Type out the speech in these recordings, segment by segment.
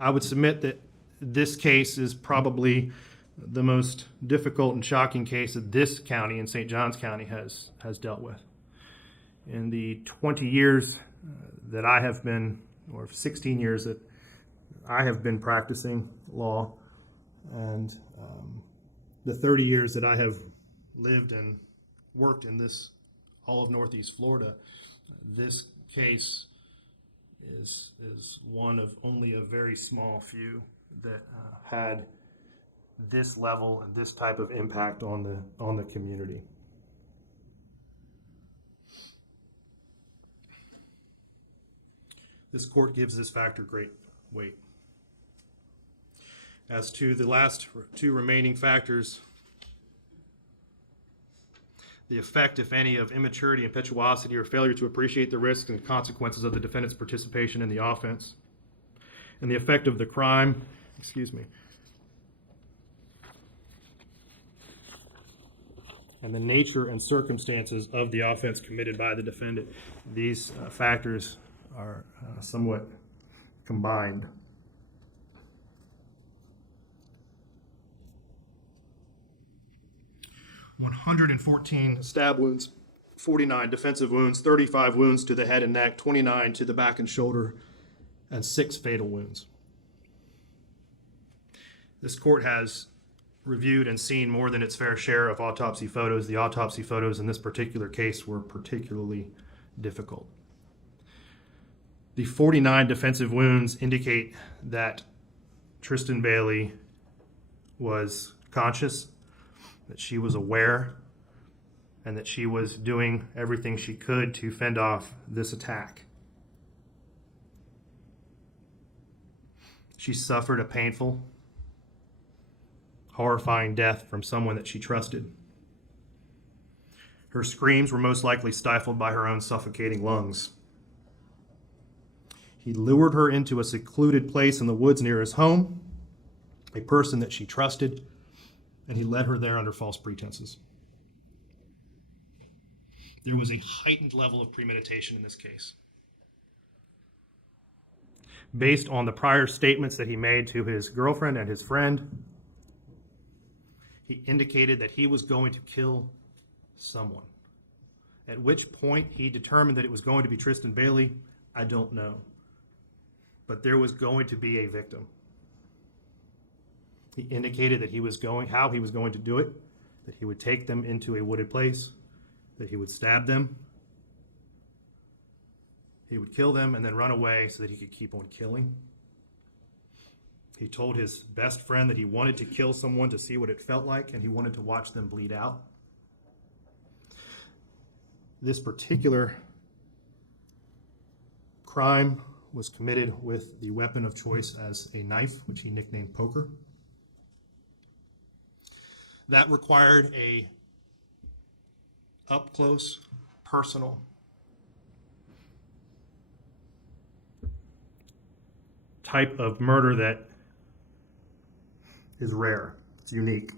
I would submit that this case is probably the most difficult and shocking case that this county in St. Johns County has dealt with. In the 20 years that I have been, or 16 years that I have been practicing law, and the 30 years that I have lived and worked in this all of Northeast Florida, this case is one of only a very small few that had this level and this type of impact on the community. This court gives this factor great weight. As to the last two remaining factors, the effect, if any, of immaturity, impetuosity, or failure to appreciate the risks and consequences of the defendant's participation in the offense, and the effect of the crime, and the nature and circumstances of the offense committed by the defendant. These factors are somewhat combined. "114 stab wounds, 49 defensive wounds, 35 wounds to the head and neck, 29 to the back and shoulder, and 6 fatal wounds." This court has reviewed and seen more than its fair share of autopsy photos. The autopsy photos in this particular case were particularly difficult. The 49 defensive wounds indicate that Tristyn Bailey was conscious, that she was aware, and that she was doing everything she could to fend off this attack. She suffered a painful, horrifying death from someone that she trusted. Her screams were most likely stifled by her own suffocating lungs. He lured her into a secluded place in the woods near his home, a person that she trusted, and he led her there under false pretenses. There was a heightened level of premeditation in this case. Based on the prior statements that he made to his girlfriend and his friend, he indicated that he was going to kill someone. At which point he determined that it was going to be Tristyn Bailey, I don't know. But there was going to be a victim. He indicated that how he was going to do it, that he would take them into a wooded place, that he would stab them, he would kill them and then run away so that he could keep on killing. He told his best friend that he wanted to kill someone to see what it felt like, and he wanted to watch them bleed out. This particular crime was committed with the weapon of choice as a knife, which he nicknamed Poker. That required a up-close, personal, type of murder that is rare. It's unique.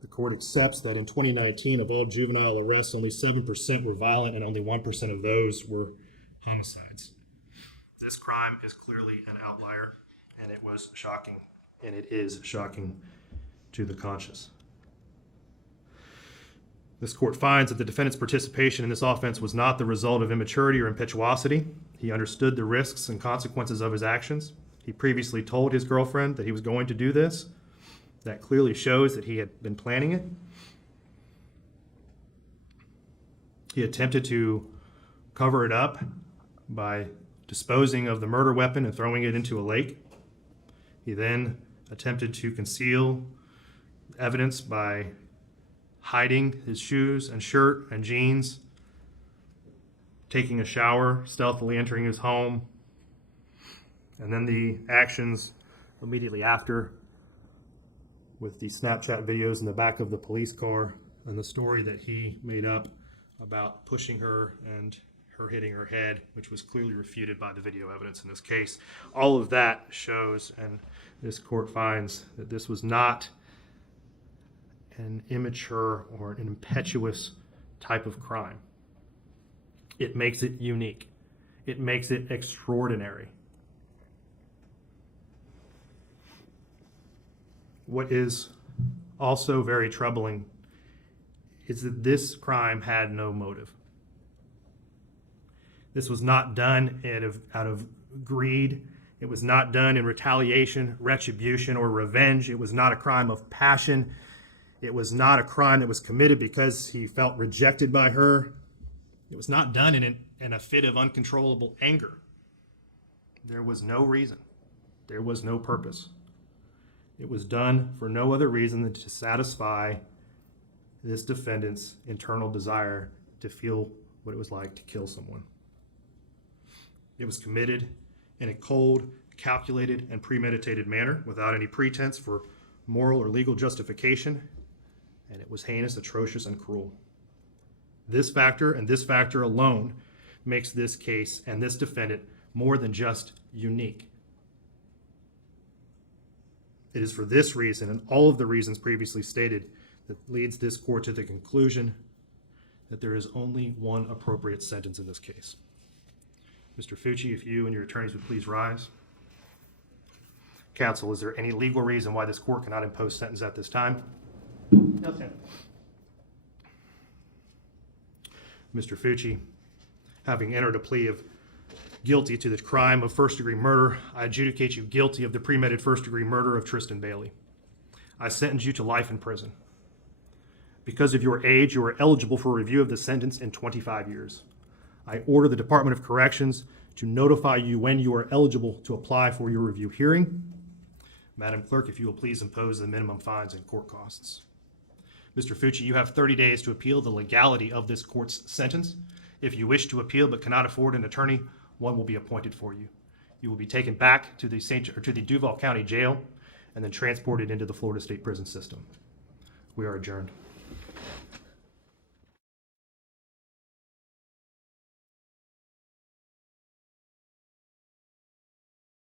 The court accepts that in 2019, of all juvenile arrests, only 7% were violent and only 1% of those were homicides. This crime is clearly an outlier, and it was shocking, and it is shocking to the conscious. This court finds that the defendant's participation in this offense was not the result of immaturity or impetuosity. He understood the risks and consequences of his actions. He previously told his girlfriend that he was going to do this. That clearly shows that he had been planning it. He attempted to cover it up by disposing of the murder weapon and throwing it into a lake. He then attempted to conceal evidence by hiding his shoes and shirt and jeans, taking a shower, stealthily entering his home, and then the actions immediately after with the Snapchat videos in the back of the police car and the story that he made up about pushing her and her hitting her head, which was clearly refuted by the video evidence in this case. All of that shows, and this court finds, that this was not an immature or an impetuous type of crime. It makes it unique. It makes it extraordinary. What is also very troubling is that this crime had no motive. This was not done out of greed. It was not done in retaliation, retribution, or revenge. It was not a crime of passion. It was not a crime that was committed because he felt rejected by her. It was not done in a fit of uncontrollable anger. There was no reason. There was no purpose. It was done for no other reason than to satisfy this defendant's internal desire to feel what it was like to kill someone. It was committed in a cold, calculated, and premeditated manner without any pretense for moral or legal justification, and it was heinous, atrocious, and cruel. This factor and this factor alone makes this case and this defendant more than just unique. It is for this reason and all of the reasons previously stated that leads this court to the conclusion that there is only one appropriate sentence in this case. Mr. Fucci, if you and your attorneys would please rise. Counsel, is there any legal reason why this court cannot impose sentence at this time? No, sir. Mr. Fucci, having entered a plea of guilty to the crime of first-degree murder, I adjudicate you guilty of the premeditated first-degree murder of Tristyn Bailey. I sentence you to life in prison. Because of your age, you are eligible for review of the sentence in 25 years. I order the Department of Corrections to notify you when you are eligible to apply for your review hearing. Madam Clerk, if you will please impose the minimum fines and court costs. Mr. Fucci, you have 30 days to appeal the legality of this court's sentence. If you wish to appeal but cannot afford an attorney, one will be appointed for you. You will be taken back to the Duval County Jail and then transported into the Florida State Prison System. We are adjourned.